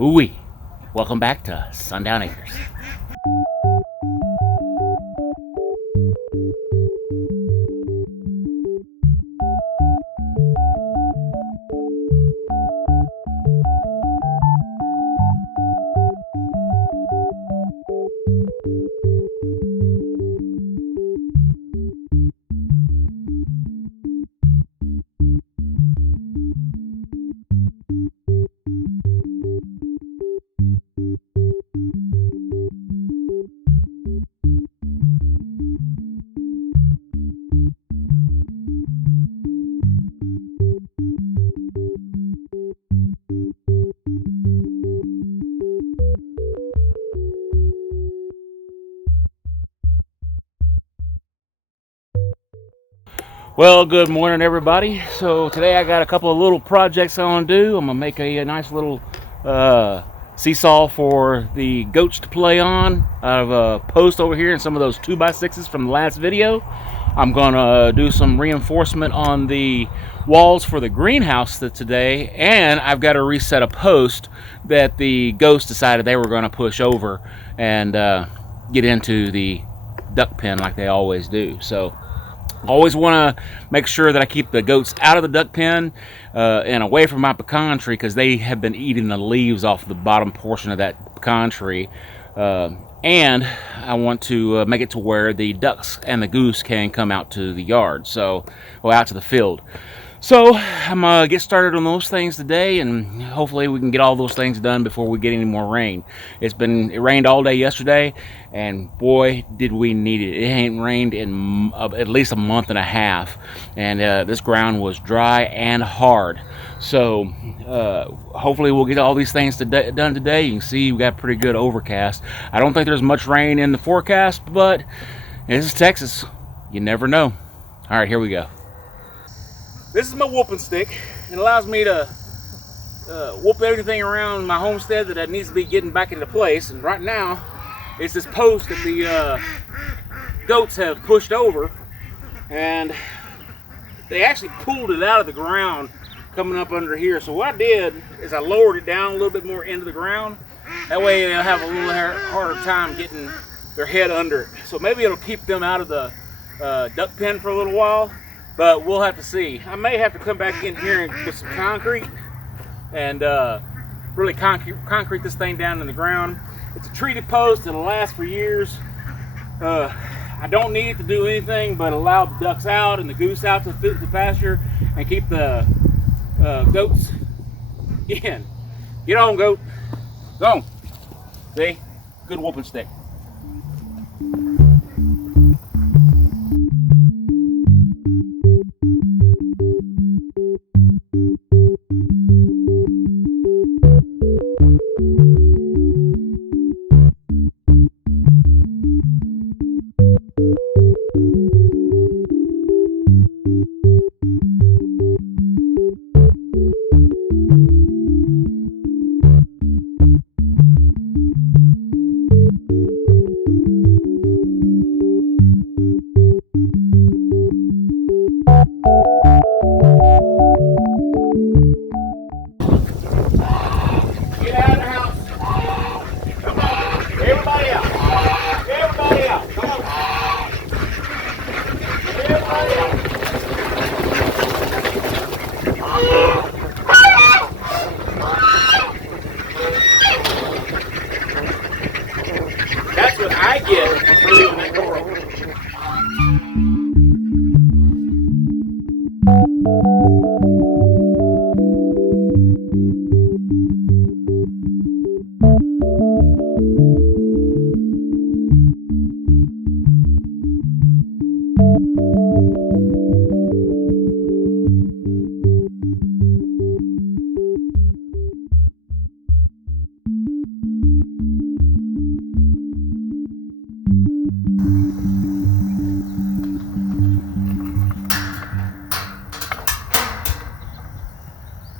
Ooh-wee. Welcome back to Sundown Acres. Well, good morning, everybody. So today I got a couple of little projects I want to do. I'm gonna make a nice little seesaw for the goats to play on out of a post over here and some of those 2x6s from the last video. I'm gonna do some reinforcement on the walls for the greenhouse today, and I've got to reset a post that the goats decided they were going to push over and get into the duck pen like they always do. So always want to make sure that I keep the goats out of the duck pen and away from my pecan tree, because they have been eating the leaves off the bottom portion of that pecan tree. And I want to make it to where the ducks and the goose can come out to the yard, so go out to the field. So I'm gonna get started on those things today, and hopefully we can get all those things done before we get any more rain. It rained all day yesterday, and boy did we need it. It ain't rained in at least a month and a half, and this ground was dry and hard. So hopefully we'll get all these things done today. You can see we got pretty good overcast. I don't think there's much rain in the forecast, but this is Texas. You never know. All right, here we go. This is my whooping stick. It allows me to whoop everything around my homestead that needs to be getting back into place. And right now, it's this post that the goats have pushed over, and they actually pulled it out of the ground coming up under here. So what I did is I lowered it down a little bit more into the ground. That way they'll have a little harder time getting their head under it. So maybe it'll keep them out of the duck pen for a little while. But we'll have to see. I may have to come back in here and put some concrete and really concrete this thing down in the ground. It's a treated post. It'll last for years. I don't need it to do anything but allow the ducks out and the goose out to the pasture and keep the goats in. Get on, goat. Go on. See? Good whooping stick. That's what I get for leaving that door open.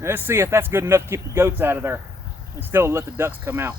Let's see if that's good enough to keep the goats out of there and still let the ducks come out.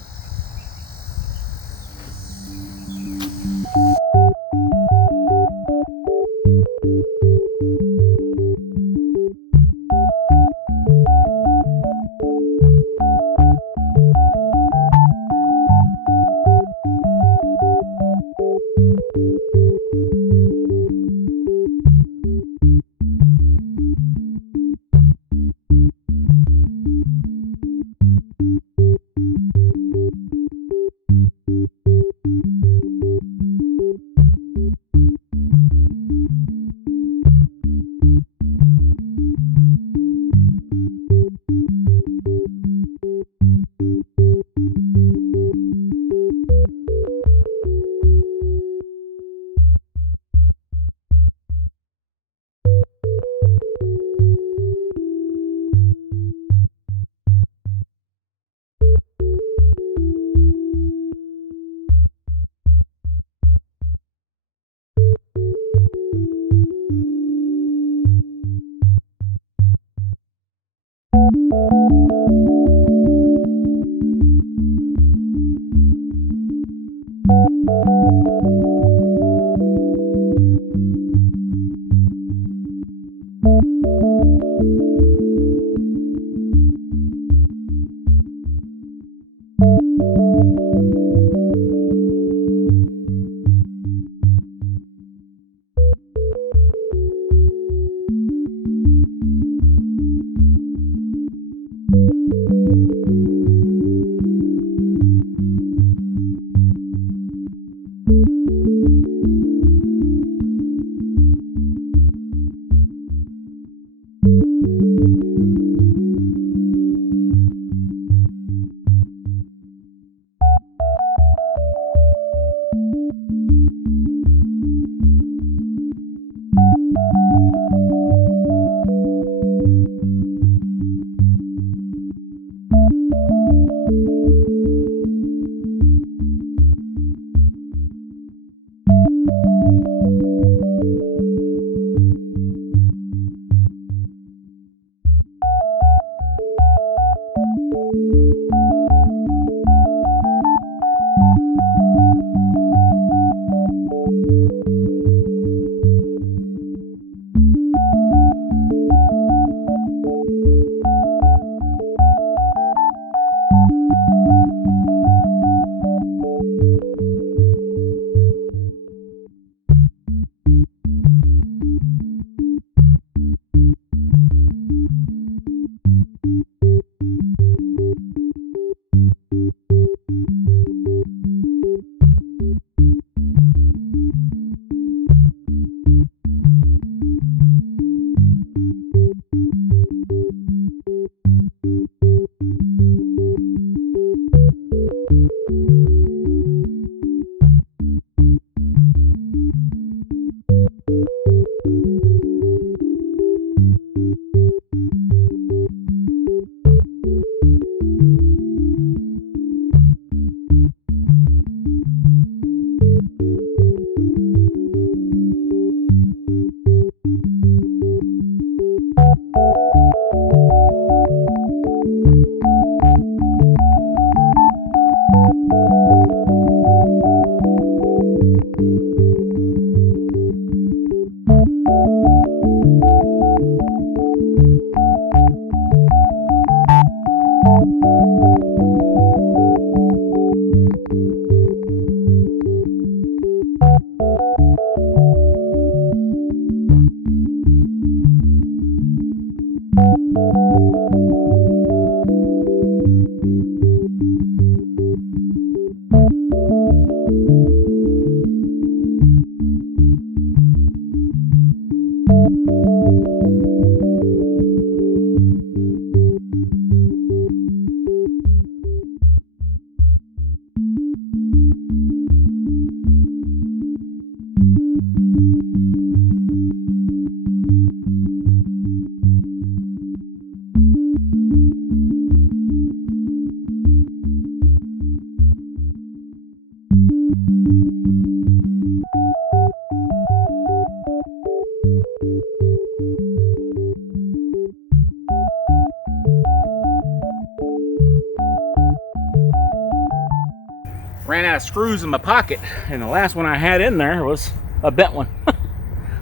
Ran out of screws in my pocket, and the last one I had in there was a bent one. I'm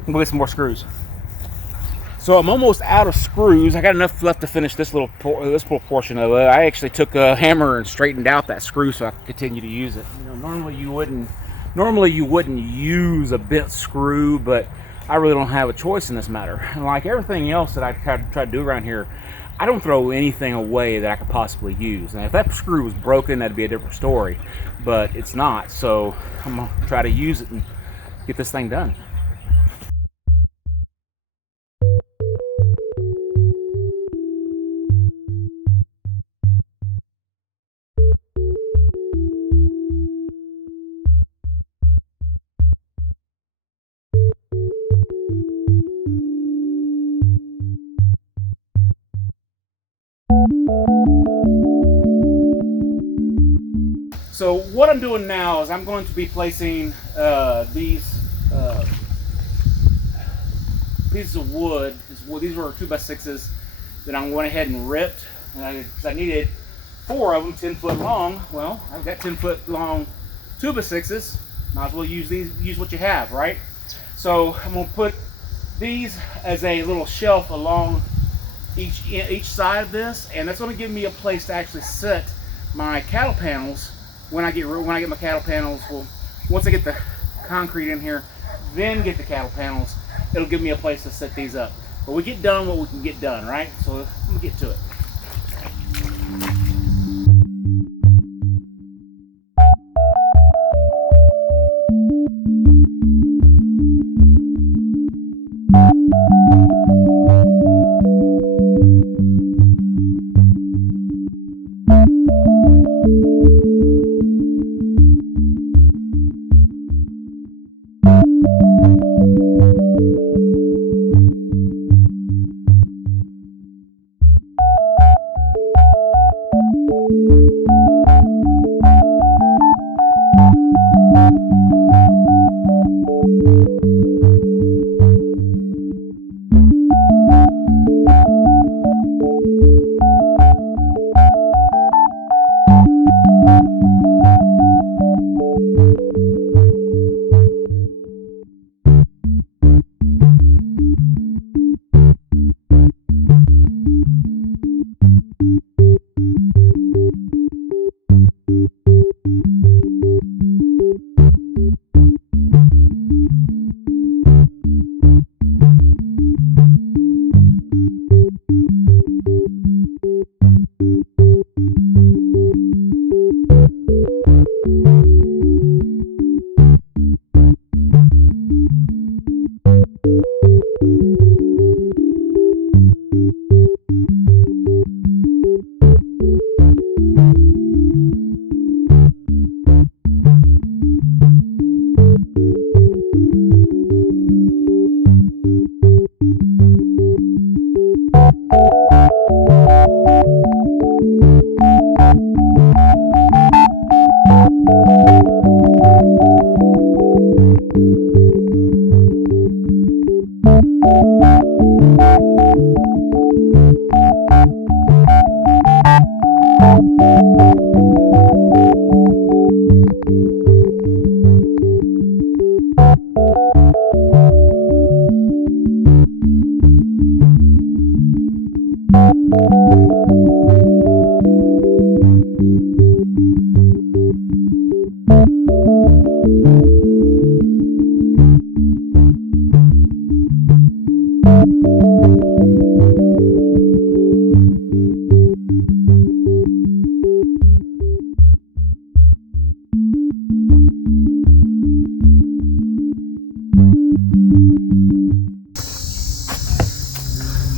gonna get some more screws. So I'm almost out of screws. I got enough left to finish this little portion of it. I actually took a hammer and straightened out that screw so I could continue to use it. You know, normally you wouldn't use a bent screw, but I really don't have a choice in this matter. And like everything else that I try to do around here, I don't throw anything away that I could possibly use. And if that screw was broken, that'd be a different story. But it's not, so I'm gonna try to use it and get this thing done. So what I'm doing now is I'm going to be placing these pieces of wood. These were 2x6s that I went ahead and ripped because I needed 4 of them 10 foot long. Well, I've got 10 foot long 2x6s. Might as well use what you have, right? So I'm going to put these as a little shelf along each side of this, and that's going to give me a place to actually set my cattle panels. When I get my cattle panels, well, once I get the concrete in here, then get the cattle panels, it'll give me a place to set these up. But we get done what we can get done, right? So I'm gonna get to it.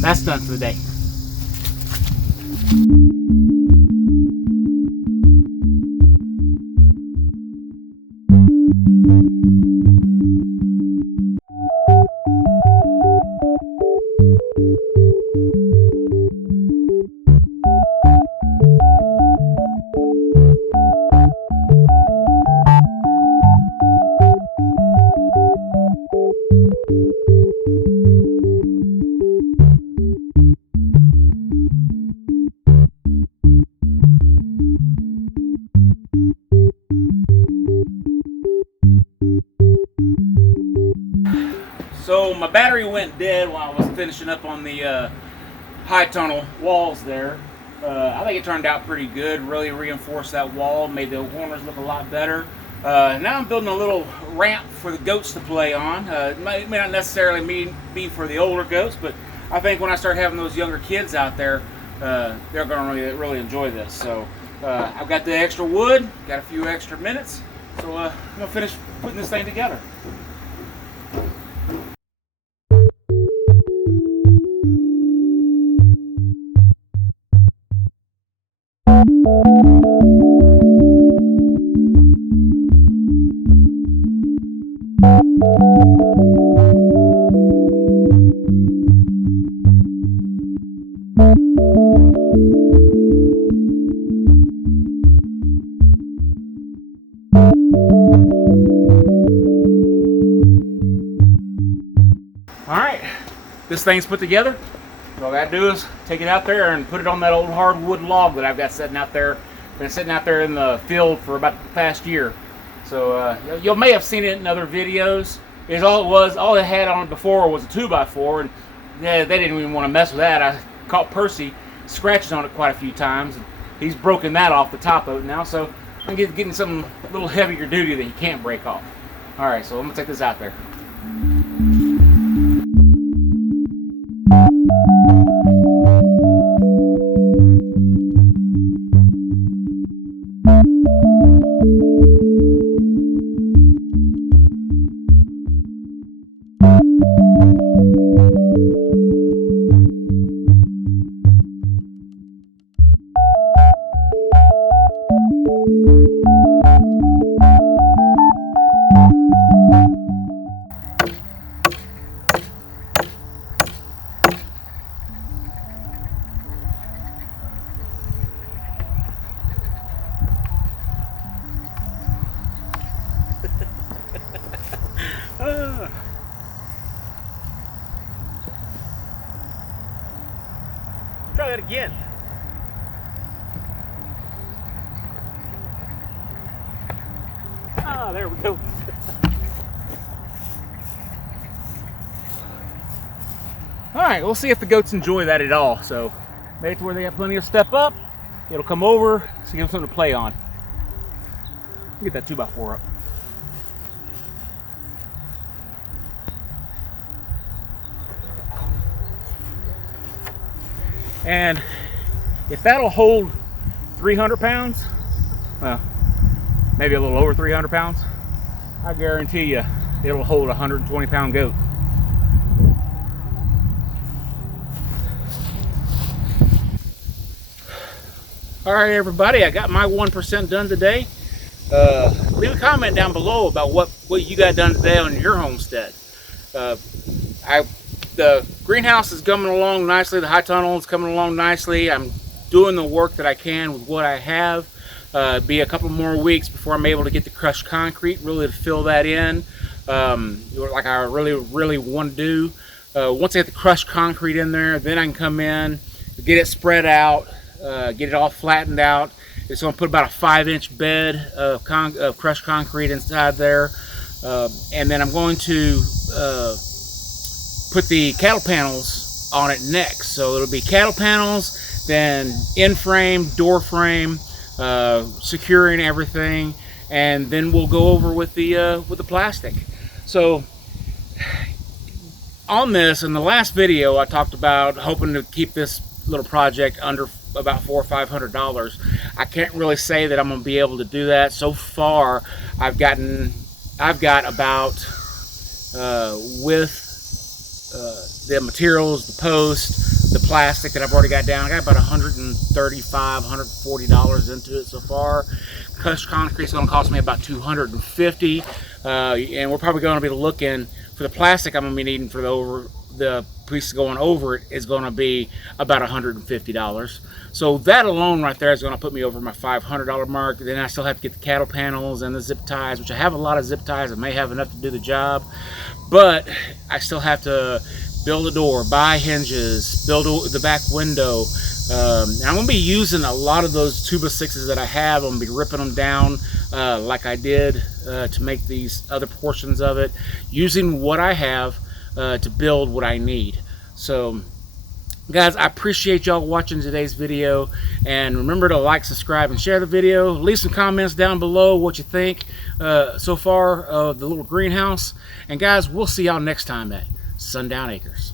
That's done for the day. battery went dead while I was finishing up on the high tunnel walls there. I think it turned out pretty good. Really reinforced that wall, made the corners look a lot better. Now I'm building a little ramp for the goats to play on. It may not necessarily be for the older goats, but I think when I start having those younger kids out there, they're going to really enjoy this. So I've got the extra wood, got a few extra minutes, so I'm going to finish putting this thing together. Alright, this thing's put together. All I gotta do is take it out there and put it on that old hardwood log that I've got sitting out there. Been sitting out there in the field for about the past year. So you may have seen it in other videos. All it had on it before was a 2x4, and yeah, they didn't even want to mess with that. I caught Percy scratching on it quite a few times. He's broken that off the top of it now, so I'm getting something a little heavier duty that you can't break off. Alright, so I'm gonna take this out there. Try that again. Ah, there we go. Alright, we'll see if the goats enjoy that at all. So, make it to where they have plenty of step up. It'll come over, so give them something to play on. Get that 2x4 up. And if that'll hold 300 pounds, well, maybe a little over 300 pounds, I guarantee you it'll hold a 120 pound goat. All right, everybody, I got my 1% done today. Leave a comment down below about what you got done today on your homestead. The greenhouse is coming along nicely. The high tunnel is coming along nicely. I'm doing the work that I can with what I have. Be a couple more weeks before I'm able to get the crushed concrete, really to fill that in, like I really want to do. Once I get the crushed concrete in there, then I can come in, get it spread out, get it all flattened out. It's going to put about a 5-inch bed of crushed concrete inside there, and then I'm going to put the cattle panels on it next. So it'll be cattle panels, then in frame, door frame, securing everything, and then we'll go over with the plastic. So on this, in the last video, I talked about hoping to keep this little project under about $400 or $500. I can't really say that I'm going to be able to do that. So far, I've got about with the materials, the post, the plastic that I've already got down, I got about $135, $140 into it so far. Crushed concrete is going to cost me about $250, and we're probably going to be looking for the plastic I'm going to be needing for the piece going over it is going to be about $150. So that alone right there is going to put me over my $500 mark. Then I still have to get the cattle panels and the zip ties, which I have a lot of zip ties. I may have enough to do the job, but I still have to build a door, buy hinges, build the back window. And I'm going to be using a lot of those 2x6s that I have. I'm going to be ripping them down like I did to make these other portions of it, using what I have. to build what I need. So guys, I appreciate y'all watching today's video, and remember to like, subscribe, and share the video. Leave some comments down below what you think so far of the little greenhouse. And guys, we'll see y'all next time at Sundown Acres.